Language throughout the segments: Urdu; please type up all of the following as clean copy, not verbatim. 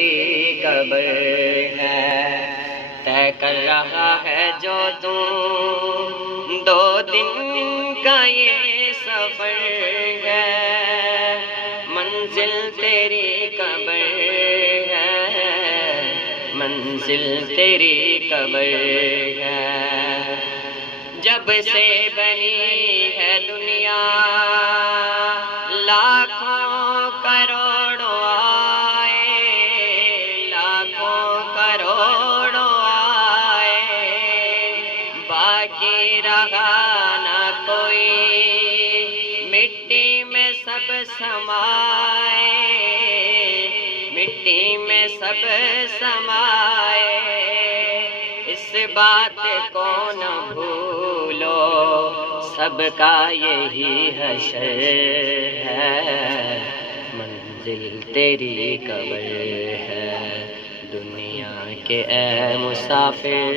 تیری قبر ہے، طے کر رہا ہے جو تو 2 دن کا یہ سفر ہے، منزل تیری قبر ہے، منزل تیری قبر ہے۔ جب سے بنی ہے دنیا لاکھوں کروڑوں آئے، لاکھوں کروڑوں آئے، باقی رہا نہ کوئی، مٹی میں سب سمائے، مٹی میں سب سمائے۔ اس بات کو نہ بھولو، سب کا یہی حشر ہے، منزل تیری قبر ہے۔ دنیا کے اے مسافر،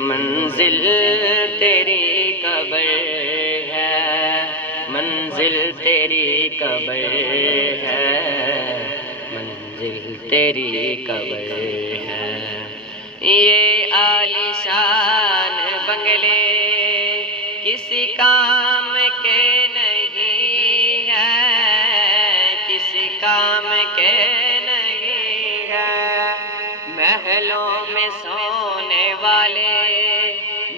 منزل تیری قبر ہے، منزل تیری قبر ہے، منزل تیری قبر ہے۔ یہ عالی شان بنگلے کسی کام کے نہیں ہیں، کسی کام کے نہیں ہیں، محلوں میں سونے والے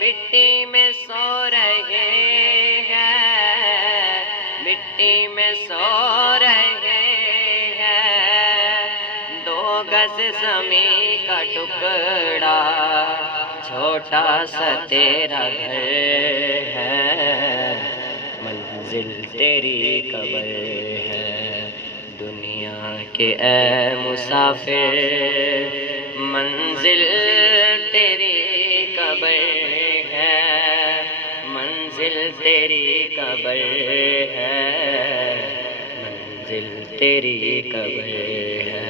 مٹی میں سو رہے ہیں، مٹی میں سو رہے ہیں۔ 2 گز زمین کا ٹکڑا چھوٹا سا تیرا گھر ہے، منزل تیری قبر ہے۔ دنیا کے اے مسافر، منزل تیری قبر ہے، منزل تیری قبر ہے، منزل تیری قبر ہے۔